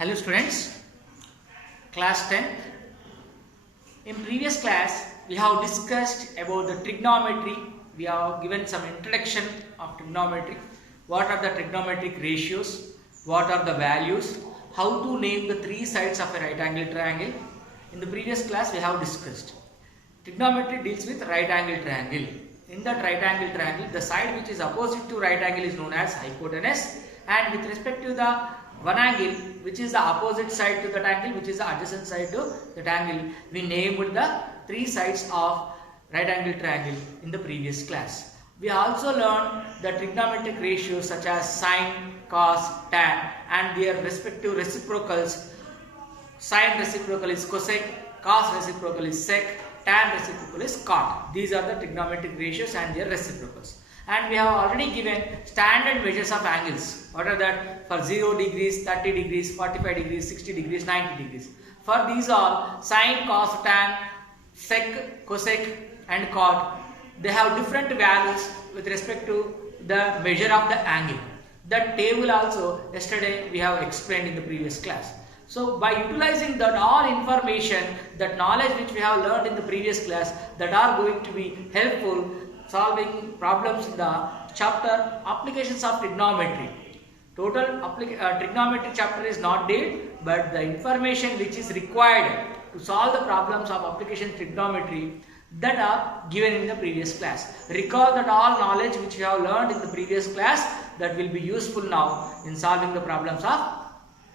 Hello students, class 10th. In previous class, we have discussed about the trigonometry. We have given some introduction of trigonometry. What are the trigonometric ratios? What are the values? How to name the three sides of a right angle triangle? In the previous class, we have discussed. Trigonometry deals with right angle triangle. In that right angle triangle, the side which is opposite to right angle is known as hypotenuse, and with respect to the one angle which is the opposite side to that angle, which is the adjacent side to that angle, we named the three sides of right angle triangle in the previous class. We also learned the trigonometric ratios such as sine, cos, tan and their respective reciprocals. Sine reciprocal is cosec, cos reciprocal is sec, tan reciprocal is cot. These are the trigonometric ratios and their reciprocals. And we have already given standard measures of angles. What are that? For 0 degrees, 30 degrees, 45 degrees, 60 degrees, 90 degrees. For these all, sine, cos, tan, sec, cosec and cot, they have different values with respect to the measure of the angle. That table also yesterday we have explained in the previous class. So by utilizing that all information, that knowledge which we have learned in the previous class, that are going to be helpful solving problems in the chapter applications of trigonometry. Total trigonometry chapter is not there, but the information which is required to solve the problems of application trigonometry that are given in the previous class. Recall that all knowledge which we have learned in the previous class that will be useful now in solving the problems of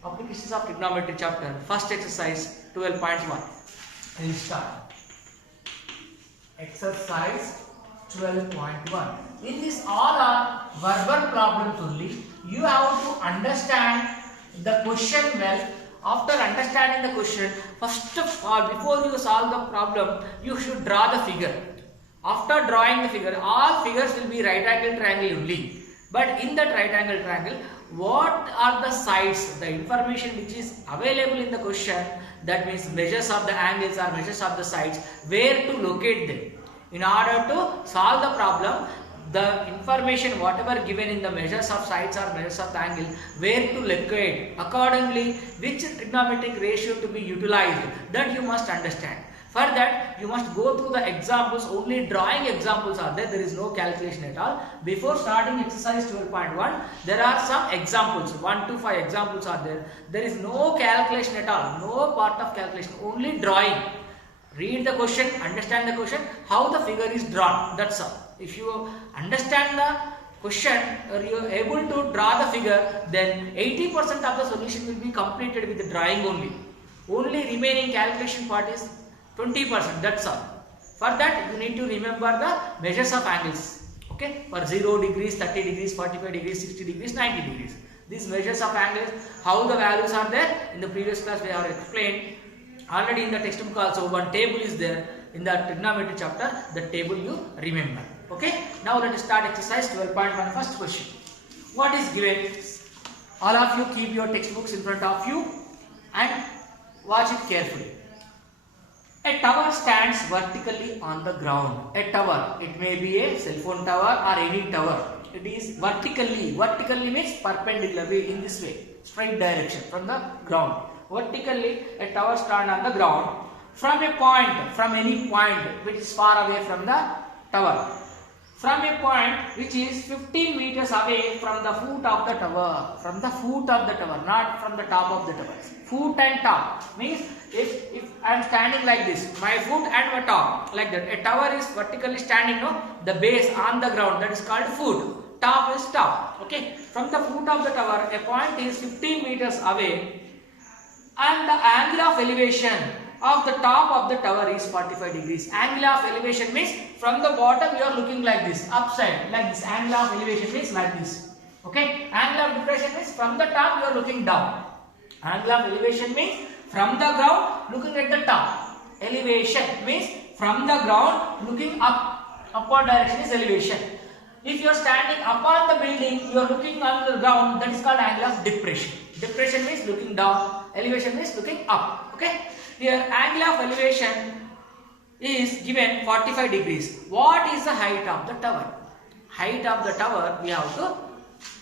applications of trigonometry chapter. First exercise 12.1. We will start. Exercise 12.1. In this all are verbal problems only. You have to understand the question well. After understanding the question, first of all, before you solve the problem, you should draw the figure. After drawing the figure, all figures will be right angle triangle only. But in that right angle triangle, what are the sides, the information which is available in the question, that means measures of the angles or measures of the sides, where to locate them. In order to solve the problem, the information whatever given in the measures of sides or measures of the angle, where to locate, accordingly which trigonometric ratio to be utilized, that you must understand. For that you must go through the examples. Only drawing examples are there is no calculation at all. Before starting exercise 12.1, there are some examples, 1 to 5 examples are there. There is no calculation at all, no part of calculation, only drawing. Read the question, understand the question, how the figure is drawn, that's all. If you understand the question or you are able to draw the figure, then 80% of the solution will be completed with the drawing only. Only remaining calculation part is 20%, that's all. For that you need to remember the measures of angles. Okay, for 0 degrees, 30 degrees, 45 degrees, 60 degrees, 90 degrees. These measures of angles, how the values are there, in the previous class we have explained. Already in the textbook also one table is there in the trigonometry chapter. The table you remember. Okay. Now let us start exercise 12.1. First question. What is given? All of you keep your textbooks in front of you and watch it carefully. A tower stands vertically on the ground. A tower. It may be a cell phone tower or any tower. It is vertically. Vertically means perpendicularly in this way. Straight direction from the ground. Vertically, a tower stands on the ground from a point, from any point which is far away from the tower. From a point which is 15 meters away from the foot of the tower. From the foot of the tower, not from the top of the tower. Foot and top means if I am standing like this, my foot and my top, like that. A tower is vertically standing, no? The base on the ground, that is called foot. Top is top. Okay. From the foot of the tower, a point is 15 meters away. And the angle of elevation of the top of the tower is 45 degrees. Angle of elevation means from the bottom you are looking like this, upside, like this. Angle of elevation means like this. Okay. Angle of depression means from the top you are looking down. Angle of elevation means from the ground looking at the top. Elevation means from the ground looking up. Upward direction is elevation. If you are standing upon the building, you are looking on the ground, that is called angle of depression. Depression means looking down, elevation means looking up. Okay. Here angle of elevation is given 45 degrees. What is the height of the tower? Height of the tower we have to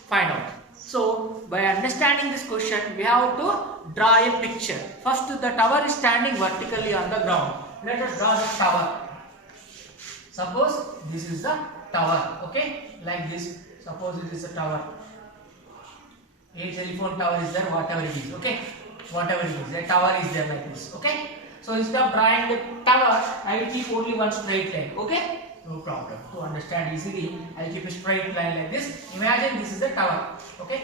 find out. So by understanding this question, we have to draw a picture. First, the tower is standing vertically on the ground. Let us draw the tower. Suppose this is the tower, okay, like this. Suppose it is a tower. A telephone tower is there, whatever it is, okay, whatever it is, a tower is there like this, okay. So instead of drawing the tower, I will keep only one straight line, okay. No problem. To understand easily, I will keep a straight line like this. Imagine this is a tower, okay.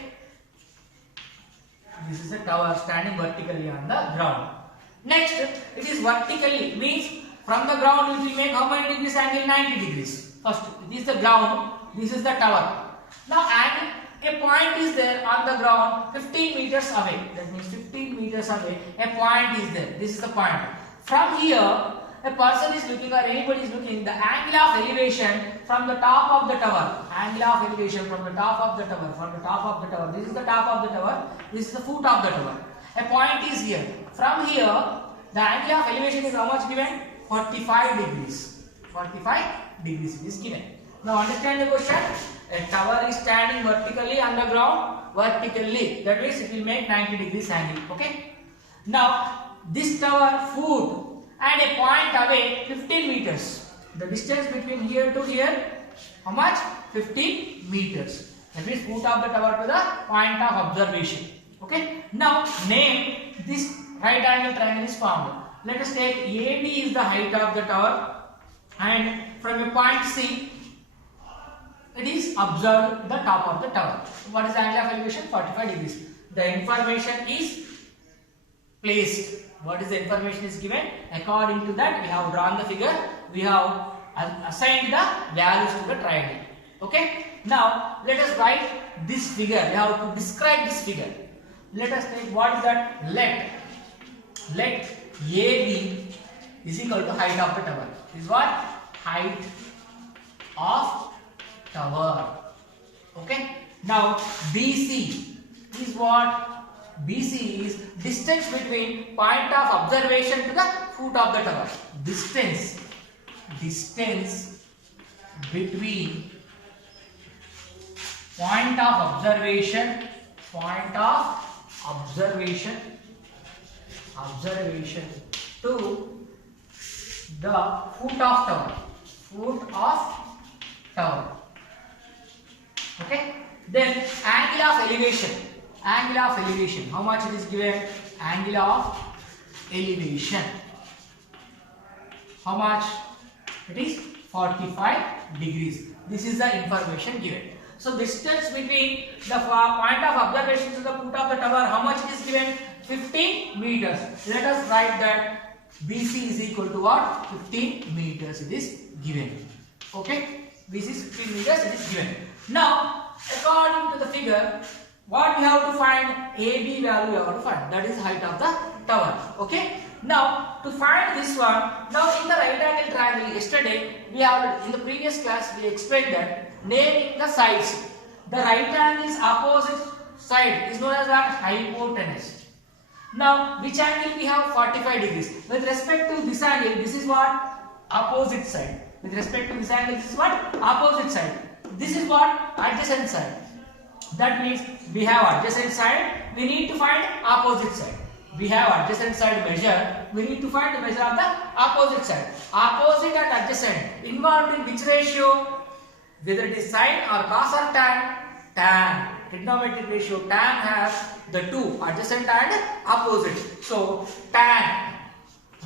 This is a tower standing vertically on the ground. Next, it is vertically, means from the ground it will make how many degrees angle? 90 degrees. First, this is the ground, this is the tower. Now, and a point is there on the ground 15 meters away. That means 15 meters away, a point is there. This is the point. From here, a person is looking or anybody is looking, the angle of elevation from the top of the tower. Angle of elevation from the top of the tower. From the top of the tower. This is the top of the tower. This is the foot of the tower. A point is here. From here, the angle of elevation is how much given? 45 degrees. 45 degrees is given. Now understand the question. A tower is standing vertically on the ground. Vertically. That means it will make 90 degrees angle. Okay. Now this tower foot and a point away 15 meters. The distance between here to here, how much? 15 meters. That means foot of the tower to the point of observation. Okay. Now name this right angle triangle is formed. Let us take AB is the height of the tower, and from a point C, it is observed the top of the tower. What is the angle of elevation? 45 degrees. The information is placed. What is the information is given? According to that, we have drawn the figure. We have assigned the values to the triangle. Okay. Now let us write this figure. We have to describe this figure. Let us take what is that? Let AB is equal to height of the tower. Is what? Height of tower. Okay. Now BC is what? BC is distance between point of observation to the foot of the tower. Distance between point of observation to the foot of tower. Okay. Then angle of elevation. How much it is given? Angle of elevation. How much? It is 45 degrees. This is the information given. So distance between the point of observation to the foot of the tower, how much it is given? 15 meters. Let us write that BC is equal to what? 15 meters it is given. Okay. BC is 15 meters it is given. Now, according to the figure, what we have to find? AB value we have to find. That is height of the tower. Okay. Now to find this one, now in the right angle triangle, yesterday we have in the previous class we explained that naming the sides. The right angle's opposite side is known as what? Hypotenuse. Now which angle we have? 45 degrees. With respect to this angle, this is what? Opposite side. With respect to this angle, this is what? Opposite side. This is what? Adjacent side. That means we have adjacent side, we need to find opposite side. We have adjacent side measure, we need to find the measure of the opposite side. Opposite and adjacent involved in which ratio? Whether it is sine or cos or tan? Tan. Trigonometric ratio tan has the two, adjacent and opposite. So tan,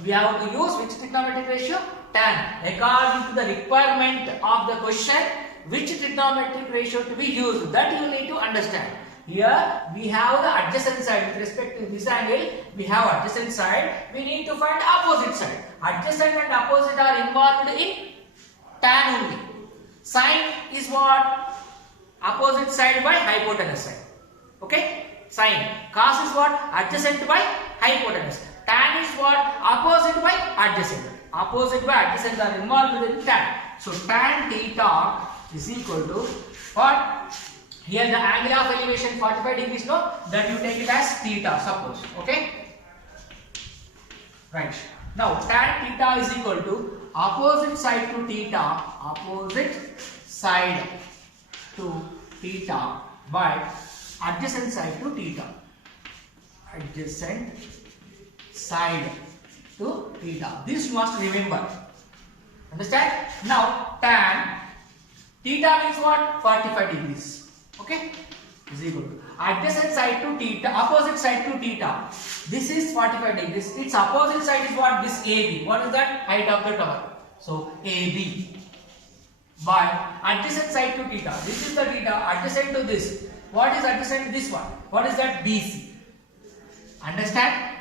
we have to use which trigonometric ratio? Tan. According to the requirement of the question, which trigonometric ratio to be used, that you need to understand. Here we have the adjacent side. With respect to this angle, we have adjacent side. We need to find opposite side. Adjacent and opposite are involved in tan only. Sine is what? Opposite side by hypotenuse side. Okay? Sine. Cos is what? Adjacent by hypotenuse. Tan is what? Opposite by adjacent. Opposite by adjacent are involved in tan. So tan theta is equal to what? Here the angle of elevation 45 degrees, no? That you take it as theta, suppose. Okay? Right. Now tan theta is equal to opposite side to theta, by adjacent side to theta. Adjacent side to theta. This you must remember. Understand? Now tan theta means what? 45 degrees. Okay? Is equal to adjacent side to theta, opposite side to theta. This is 45 degrees. Its opposite side is what? This AB. What is that? Height of the tower. So AB by adjacent side to theta. This is the theta adjacent to this. What is adjacent to this one? What is that? BC. Understand?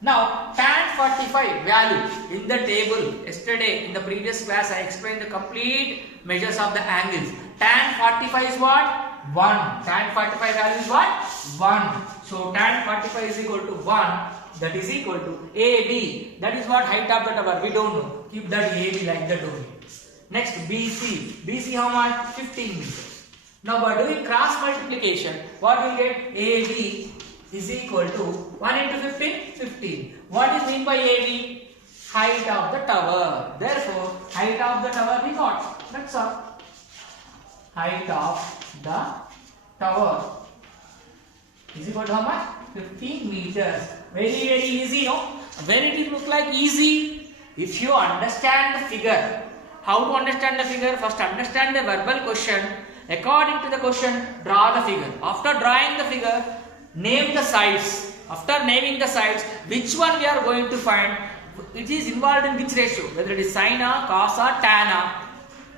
Now tan 45 value in the table. Yesterday in the previous class I explained the complete measures of the angles. Tan 45 is what? 1. Tan 45 value is what? 1. So tan 45 is equal to 1. That is equal to AB. That is what? Height of the tower. We don't know. Keep that AB like that only. Next BC. BC how much? 15 meters. Now by doing cross multiplication, what we get? AB is equal to 1 into 15? 15. What is mean by AB? Height of the tower. Therefore, height of the tower we got. That's all. Height of the tower is equal to how much? 15 meters. Very easy, no? When it look like easy, if you understand the figure. How to understand the figure? First understand the verbal question. According to the question, draw the figure. After drawing the figure, name the sides. After naming the sides, which one we are going to find? It is involved in which ratio? Whether it is sine or cos or tan or.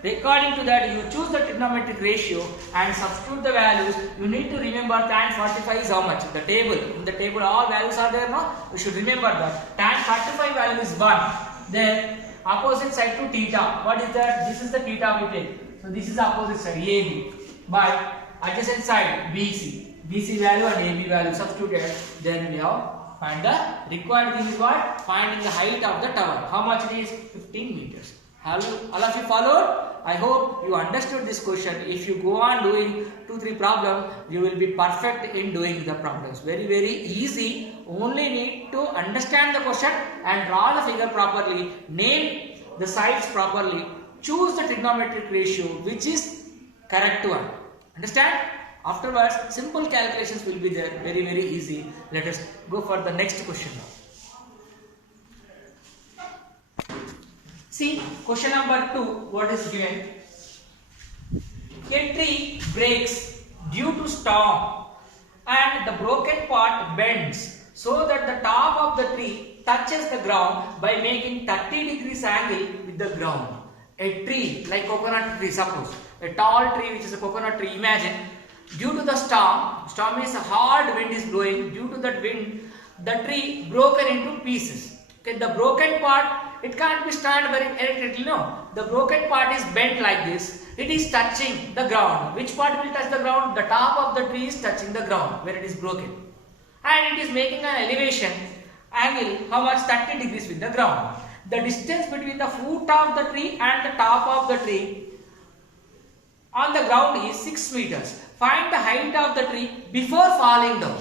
According to that, you choose the trigonometric ratio and substitute the values. You need to remember tan 45 is how much? The table. In the table, all values are there, no? You should remember that. Tan 45 value is 1. Then opposite side to theta. What is that? This is the theta we take. So this is opposite side AB by adjacent side BC. BC value and AB value substituted. Then we have find the required thing is what? Finding the height of the tower. How much it is? 15 meters. All of you followed? I hope you understood this question. If you go on doing 2-3 problems, you will be perfect in doing the problems. Very easy. Only need to understand the question and draw the figure properly. Name the sides properly. Choose the trigonometric ratio which is correct one. Understand? Afterwards, simple calculations will be there. Very easy. Let us go for the next question now. See, question number 2, what is given? A tree breaks due to storm and the broken part bends so that the top of the tree touches the ground by making 30 degrees angle with the ground. A tree like coconut tree, suppose a tall tree which is a coconut tree, imagine due to the storm means a hard wind is blowing, due to that wind the tree broken into pieces. Okay, the broken part, it can't be stand very erectly, no. The broken part is bent like this. It is touching the ground. Which part will touch the ground? The top of the tree is touching the ground where it is broken. And it is making an elevation angle, how much? 30 degrees with the ground. The distance between the foot of the tree and the top of the tree on the ground is 6 meters. Find the height of the tree before falling down.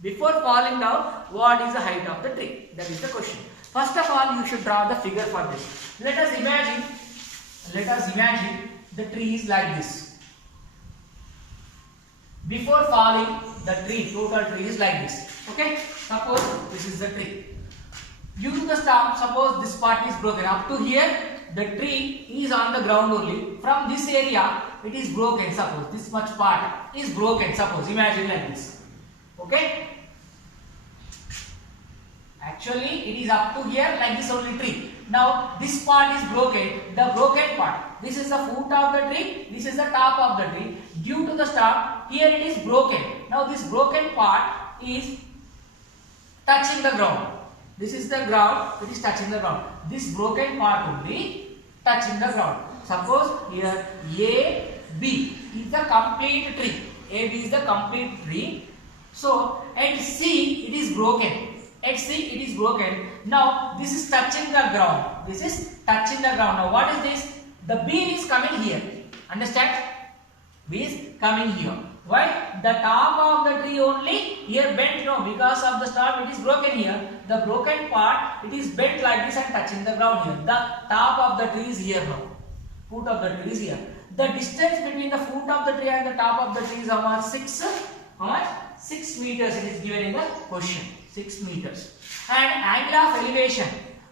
Before falling down, what is the height of the tree? That is the question. First of all, you should draw the figure for this. Let us imagine the tree is like this. Before falling, the tree, total tree is like this. Okay? Suppose this is the tree. Due to the storm, suppose this part is broken. Up to here, the tree is on the ground only. From this area, it is broken. Suppose this much part is broken. Suppose, imagine like this. Okay? Actually, it is up to here like this only tree. Now, this part is broken. The broken part. This is the foot of the tree. This is the top of the tree. Due to the storm, here it is broken. Now, this broken part is touching the ground. This is the ground. It is touching the ground. This broken part only touching the ground. Suppose here A, B is the complete tree. A, B is the complete tree. So, at C it is broken. At C it is broken. Now this is touching the ground. This is touching the ground. Now what is this? The beam is coming here. Understand? B is coming here. Why? The top of the tree only here bent. No, because of the storm it is broken here. The broken part it is bent like this and touching the ground here. The top of the tree is here now. Foot of the tree is here. The distance between the foot of the tree and the top of the tree is how much? 6 how much? 6 meters it is given in the question. 6 meters. And angle of elevation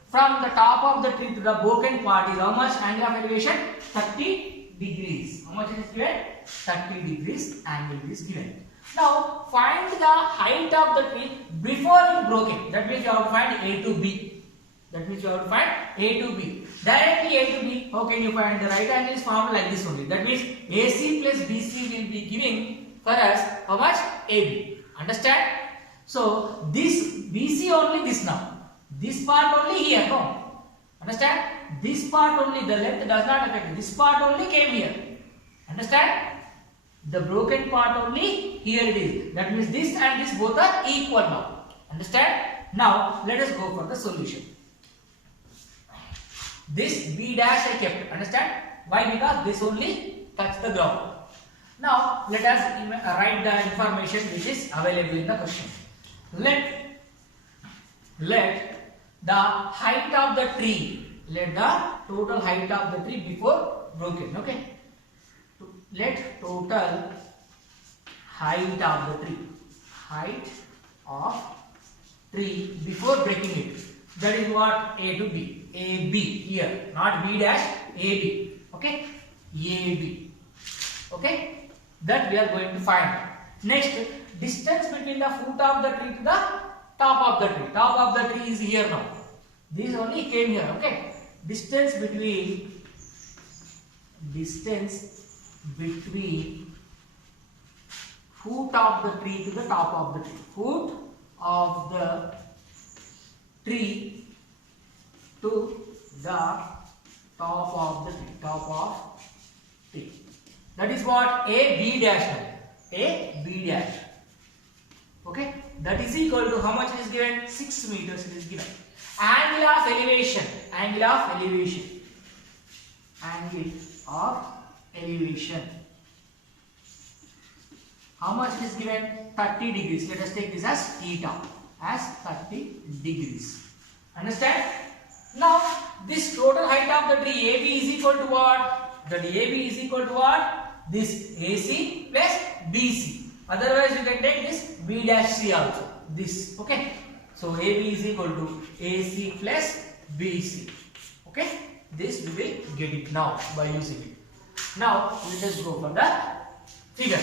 from the top of the tree to the broken part is how much? Angle of elevation 30 degrees. How much it is given? 30 degrees angle is given. Now find the height of the tree before it broken. That means you have to find A to B. That means you have to find A to B. Directly A to B, how can you find? The right angle is formed like this only. That means AC plus BC will be giving for us how much? AB. Understand? So this BC only this now. This part only here, no. Understand? This part only, the length does not affect. This part only came here. Understand? The broken part only here it is. That means this and this both are equal now. Understand? Now let us go for the solution. This B dash I kept. Understand? Why? Because this only touch the ground. Now let us write the information which is available in the question. Let the height of the tree. Let the total height of the tree before broken. Okay. Let total height of the tree. Height of tree before breaking it. That is what? A to B. AB here, not B dash, AB. Okay, AB. Okay, that we are going to find. Next, distance between the foot of the tree to the top of the tree. Top of the tree is here now. This only came here. Okay, distance between foot of the tree to the top of the tree. Foot of the tree to the top of the tree. Top of tree. That is what? A B dash. A B dash. Okay. That is equal to how much it is given? 6 meters it is given. Angle of elevation. Angle of elevation. Angle of elevation. How much it is given? 30 degrees. Let us take this as theta. As 30 degrees. Understand? Now, this total height of the tree AB is equal to what? That AB is equal to what? This AC plus BC. Otherwise, you can take this B dash C also. This. Okay. So, AB is equal to AC plus BC. Okay. This we will get it now by using it. Now, let us go for the figure.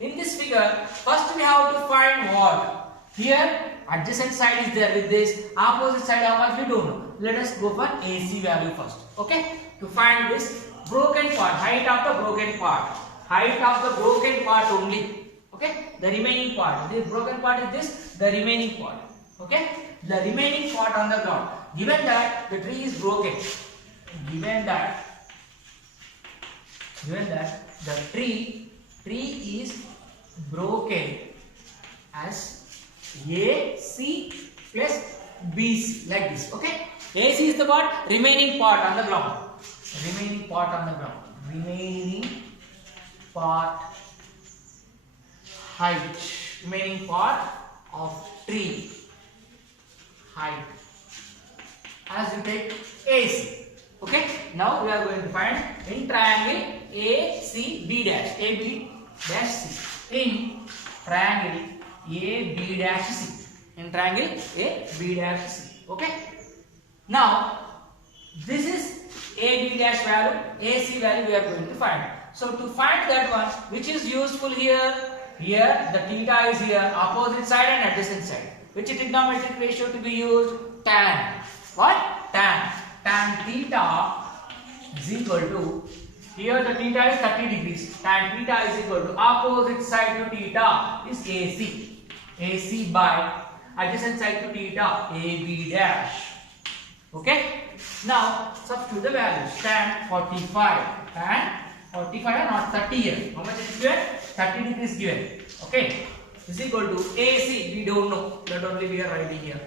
In this figure, first we have to find what? Here, adjacent side is there with this. Opposite side how much we don't know. Let us go for AC value first. Okay. To find this broken part, height of the broken part. Height of the broken part only. Okay. The remaining part. This broken part is this. The remaining part. Okay. The remaining part on the ground. Given that the tree is broken. Given that the tree is broken as AC plus BC like this. Okay. AC is the what? Remaining part on the ground. Remaining part on the ground. Remaining part height. Remaining part of tree height. As you take AC. Okay. Now we are going to find in triangle ACB dash. AB dash C. In triangle AB dash C. In triangle AB dash C. Okay. Now this is AB dash value, AC value we are going to find. So to find that one, which is useful here? Here the theta is here, opposite side and adjacent side. Which trigonometric ratio to be used? Tan. What? Tan. Tan theta is equal to, here the theta is 30 degrees. Tan theta is equal to opposite side to theta is AC. AC by adjacent side to theta AB dash. Okay. Now substitute the values. Tan 45. Tan 45 and not 30 here. How much is given? 30 degrees given. Okay. Is equal to AC. We don't know. That only we are writing here.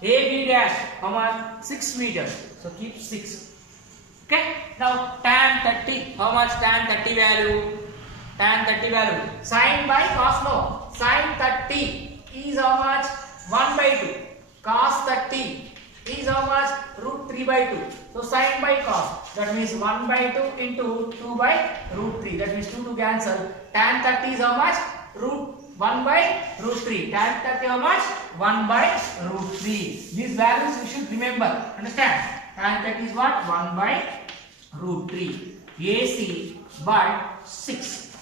AB dash. How much? 6 meters. So keep 6. Okay. Now tan 30. How much tan 30 value? Tan 30 value. Sin by cos no. Sin 30 is how much? 1 by 2. Cos 30 is how much? Root 3 by 2. So sin by cos. That means 1 by 2 into 2 by root 3. That means 2 to cancel. Tan 30 is how much? Root 1 by root 3. Tan 30 how much? 1 by root 3. These values you should remember. Understand? Tan 30 is what? 1 by root 3. AC by 6.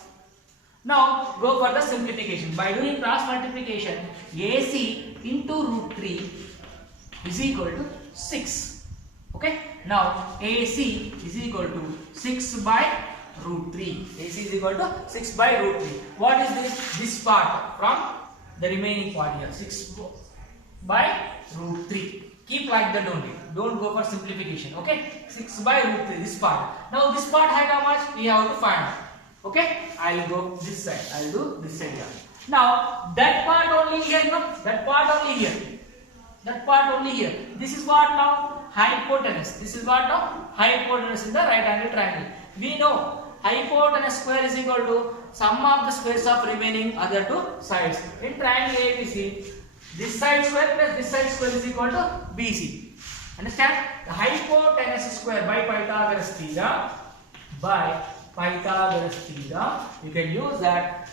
Now go for the simplification. By doing cross multiplication, AC into root 3 is equal to 6. Okay. Now AC is equal to 6 by root 3. AC is equal to 6 by root 3. What is this? This part from the remaining part here. 6 by root 3. Keep like that only. Don't go for simplification. Okay. 6 by root 3. This part. Now this part height how much? We have to find out. Okay. I will go this side. I will do this side here. Now that part only here. No. That part only here. That part only here. This is what now? Hypotenuse. This is what now? Hypotenuse in the right angle triangle. We know hypotenuse square is equal to sum of the squares of remaining other two sides. In triangle ABC, this side square plus this side square is equal to BC. Understand? The hypotenuse square by Pythagoras theorem. By Pythagoras theorem, you can use that.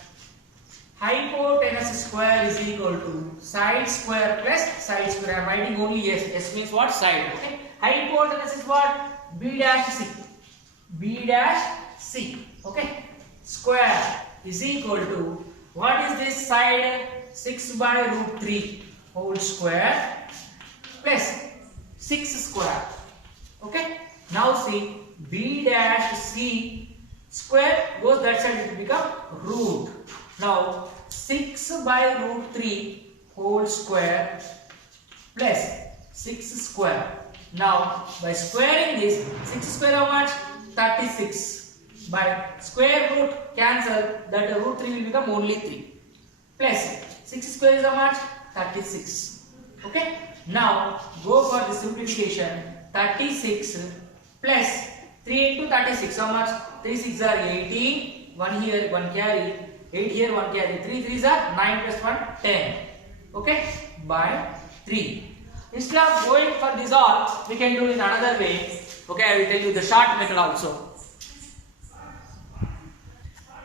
Hypotenuse square is equal to side square plus side square. I am writing only S. S means what? Side. Okay. Hypotenuse is what? B dash C. B dash C. Okay. Square is equal to what is this side? 6 by root 3 whole square plus 6 square. Okay. Now see, B dash C square goes that side, it will become root. Now 6 by root 3 whole square plus 6 square. Now by squaring this, 6 square how much? 36. By square root cancel, that root 3 will become only 3. Plus 6 square is how much? 36. Okay. Now go for the simplification. 36 plus 3 into 36 how much? 3 6 are 18. 1 here, 1 carry. 8 here, 1 carry. 3 3s are 9 plus 1, 10. Okay. By 3. Instead of going for this all, we can do in another way. Okay, I will tell you the short method also.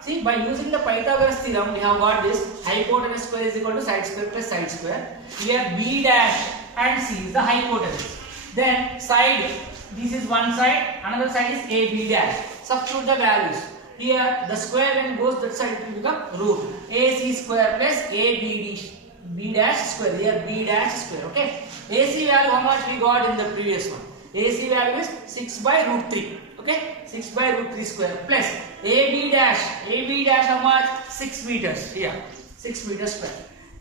See, by using the Pythagoras theorem, we have got this hypotenuse square is equal to side square plus side square. Here B dash and C is the hypotenuse. Then side, this is one side, another side is AB dash. Substitute the values. Here the square when goes that side it will become root. AC square plus B dash square. Here B dash square. Okay. AC value how much we got in the previous one? AC value is 6 by root 3. Okay. 6 by root 3 square plus AB dash how much? 6 meters. Here 6 meters square.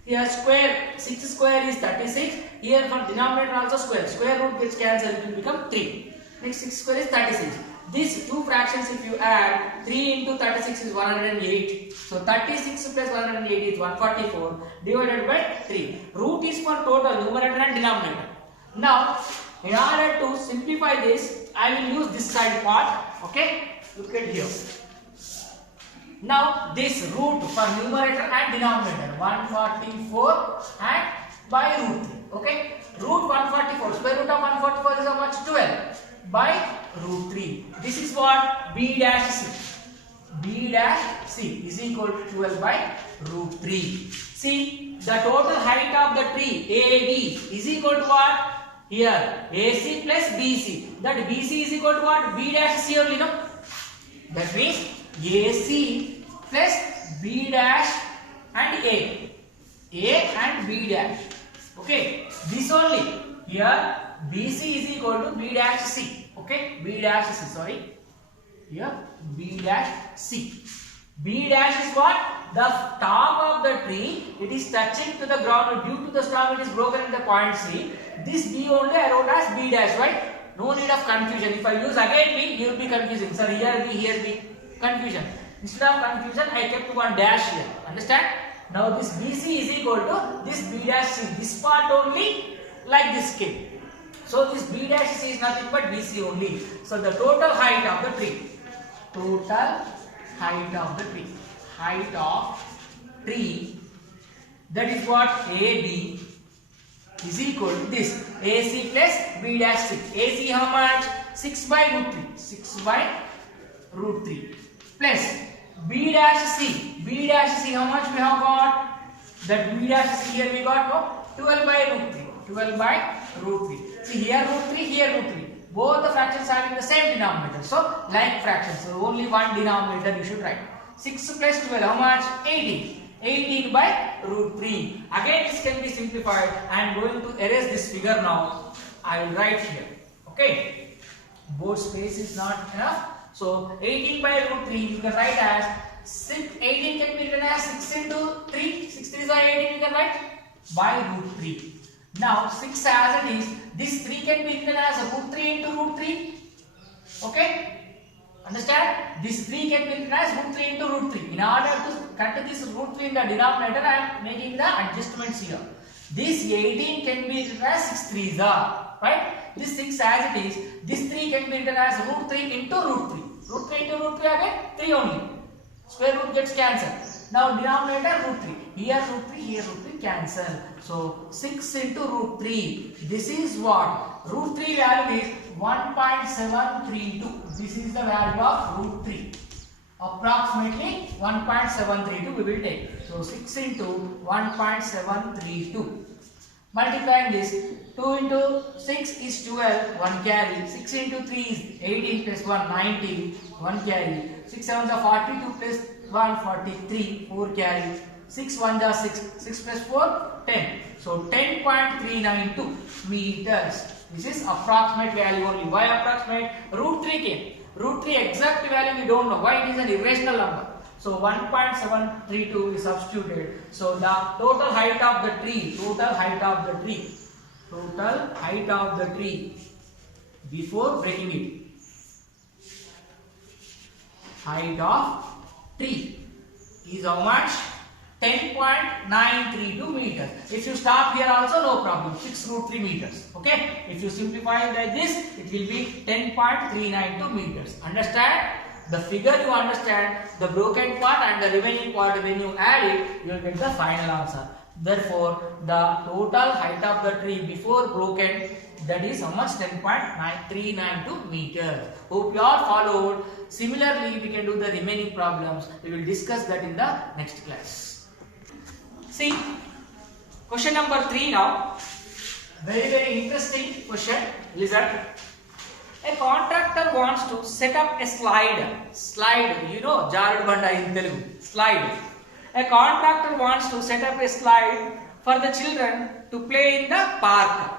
Here square 6 square is 36. Here for denominator also square. Square root gets cancelled, it will become 3. Next 6 square is 36. These two fractions if you add, 3 into 36 is 108. So 36 plus 108 is 144 divided by 3. Root is for total, numerator and denominator. Now in order to simplify this, I will use this side part. Okay, look at here. Now this root for numerator and denominator 144 and by root 3. Okay, root 144, square root of 144 is how much? 12 by root 3. This is what? B dash C. B dash C is equal to 12 by root 3. See, the total height of the tree AB is equal to what? Here AC plus BC. That BC is equal to what? B dash C only, no? That means AC plus B dash and A. A and B dash. Okay. This only. Here BC is equal to B dash C. Okay. B dash C. Sorry. Here B dash C. B dash is what? The top of the tree. It is touching to the ground. Due to the storm, it is broken in the point C. This B only I wrote as B dash. Right? No need of confusion. If I use again B, you will be confusing. Sir, here B, here B. Confusion. Instead of confusion, I kept one dash here. Understand? Now this BC is equal to this B dash C. This part only like this came. So this B dash C is nothing but BC only. So the total height of the tree. Total height of the tree. Height of tree. That is what? AB is equal to this. AC plus B dash C. AC how much? 6 by root 3. 6 by root 3. Plus B dash C. B dash C how much we have got? That b dash is here we got no 12 by root 3. 12 by root 3. See here root 3, here root 3. Both the fractions having the same denominator. So like fractions. So only one denominator you should write. 6 plus 12, how much? 18. 18 by root 3. Again this can be simplified. I am going to erase this figure now. I will write here. Okay. Board space is not enough. So 18 by root 3 you can write as 18 can be written as 6 into 3. 6 3 is 18 you can write by root 3. Now 6 as it is, this 3 can be written as root 3 into root 3. Okay? Understand? This 3 can be written as root 3 into root 3. In order to cut this root 3 in the denominator, I am making the adjustments here. This 18 can be written as 6 3s are. Right? This 6 as it is, this 3 can be written as root 3 into root 3. Root 3 into root 3 again, 3 only. Square root gets cancelled. Now denominator root 3. Here root 3, here root 3 cancel. So 6 into root 3. This is what? Root 3 value is 1.732. This is the value of root 3. Approximately 1.732 we will take. So 6 into 1.732. Multiplying this, 2 into 6 is 12, 1 carry. 6 into 3 is 18 plus 1, 19, 1 carry. 6 7s are 42 plus 1, 43, 4 carry. 6 1s are 6, 6 plus 4, 10. So 10.392 meters. This is approximate value only. Why approximate? Root 3 came. Root 3 exact value we don't know. Why? It is an irrational number. So 1.732 is substituted. So the total height of the tree, before breaking it, height of tree is how much? 10.932 meters. If you stop here also no problem, 6 root 3 meters. Okay. If you simplify it like this, it will be 10.392 meters. Understand? The figure you understand, the broken part and the remaining part, when you add it, you will get the final answer. Therefore, the total height of the tree before broken, that is how much? 10.392 meters. Hope you all followed. Similarly, we can do the remaining problems. We will discuss that in the next class. See, question number 3 now. Very interesting question. Listen. A contractor wants to set up a slide, you know, Jarad Banda in Telugu, slide. A contractor wants to set up a slide for the children to play in the park.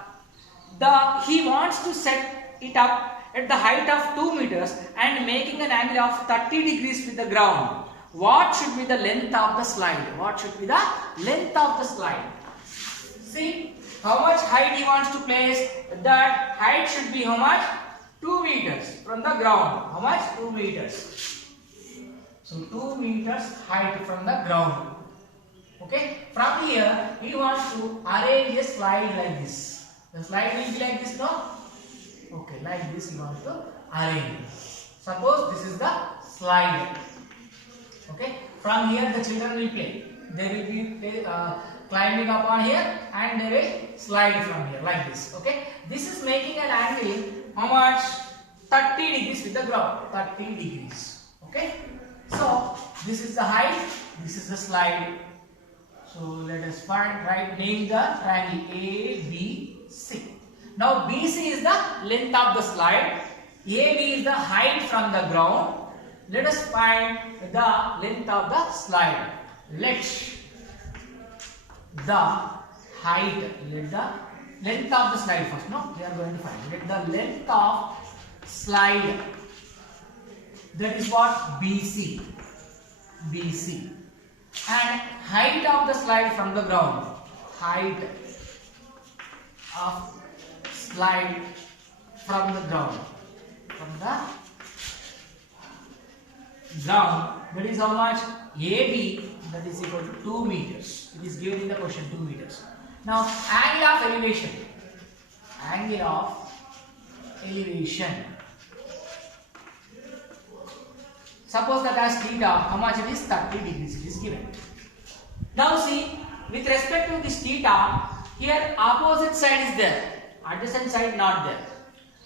He wants to set it up at the height of 2 meters and making an angle of 30 degrees with the ground. What should be the length of the slide? What should be the length of the slide? See, how much height he wants to place? That height should be how much? 2 meters from the ground. How much? 2 meters. So 2 meters height from the ground. Okay. From here, he wants to arrange a slide like this. The slide will be like this, no? Okay, like this he wants to arrange. Suppose this is the slide. Okay. From here, the children will play. They will be climbing upon here and they will slide from here like this. Okay. This is making an angle. How much? 30 degrees with the ground. 30 degrees. Okay. So this is the height. This is the slide. So let us name the triangle ABC. Now BC is the length of the slide. AB is the height from the ground. Let us find the length of the slide. Let the height. Let the length of the slide first. No, we are going to find. Let the length of slide. That is what? BC. BC. And height of the slide from the ground. Height of slide from the ground. From the ground. That is how much? AB. That is equal to 2 meters. It is given in the question 2 meters. Now, angle of elevation. Angle of elevation. Suppose that as theta, how much it is? 30 degrees. It is given. Now see, with respect to this theta, here opposite side is there. Adjacent side not there.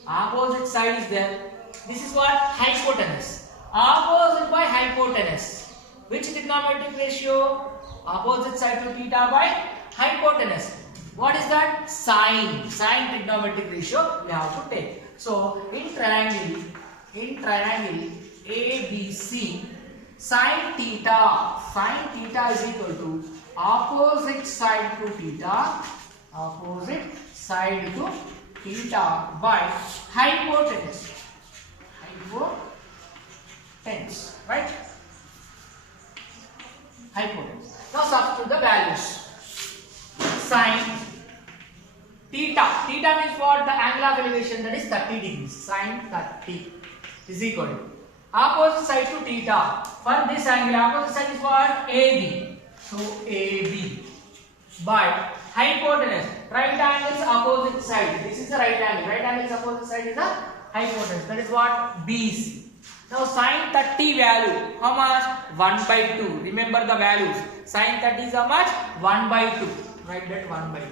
Opposite side is there. This is what? Hypotenuse. Opposite by hypotenuse. Which trigonometric ratio? opposite side to theta by hypotenuse. What is that? Sine. Sine trigonometric ratio we have to take. So in triangle ABC, sine theta is equal to opposite side to theta by hypotenuse. Right? Hypotenuse. Now substitute the values. Sine theta means what? The angle of elevation, that is 30 degrees. Sine 30 is equal to opposite side to theta. For this angle, opposite side is what? AB. So AB by hypotenuse. Right angles opposite side. This is the right angle. Right angles opposite side is the hypotenuse. That is what? BC. Now sine 30 value, how much? 1 by 2. Remember the values. Sine 30 is how much? 1 by 2. Write that 1 by 2.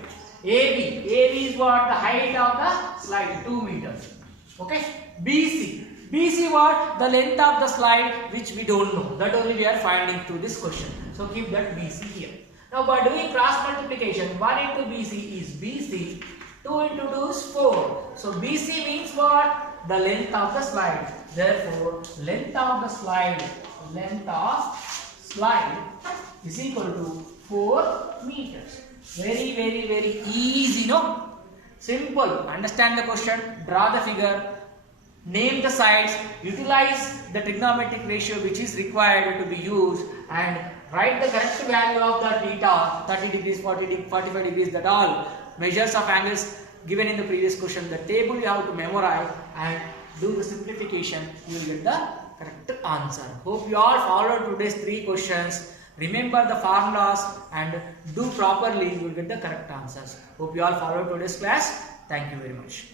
AB is what? The height of the slide, 2 meters. Okay. BC what? The length of the slide, which we don't know. That only we are finding through this question. So keep that BC here. Now by doing cross multiplication, 1 into BC is BC, 2 into 2 is 4. So BC means what? The length of the slide. Therefore, length of slide is equal to 4 meters. Very easy, no? Simple. Understand the question, draw the figure, name the sides, utilize the trigonometric ratio which is required to be used, and write the correct value of the theta, 30 degrees, 40 degrees, 45 degrees, that all measures of angles given in the previous question. The table you have to memorize and do the simplification, you will get the correct answer. Hope you all followed today's 3 questions. Remember the formulas and do properly, you will get the correct answers. Hope you all followed today's class. Thank you very much.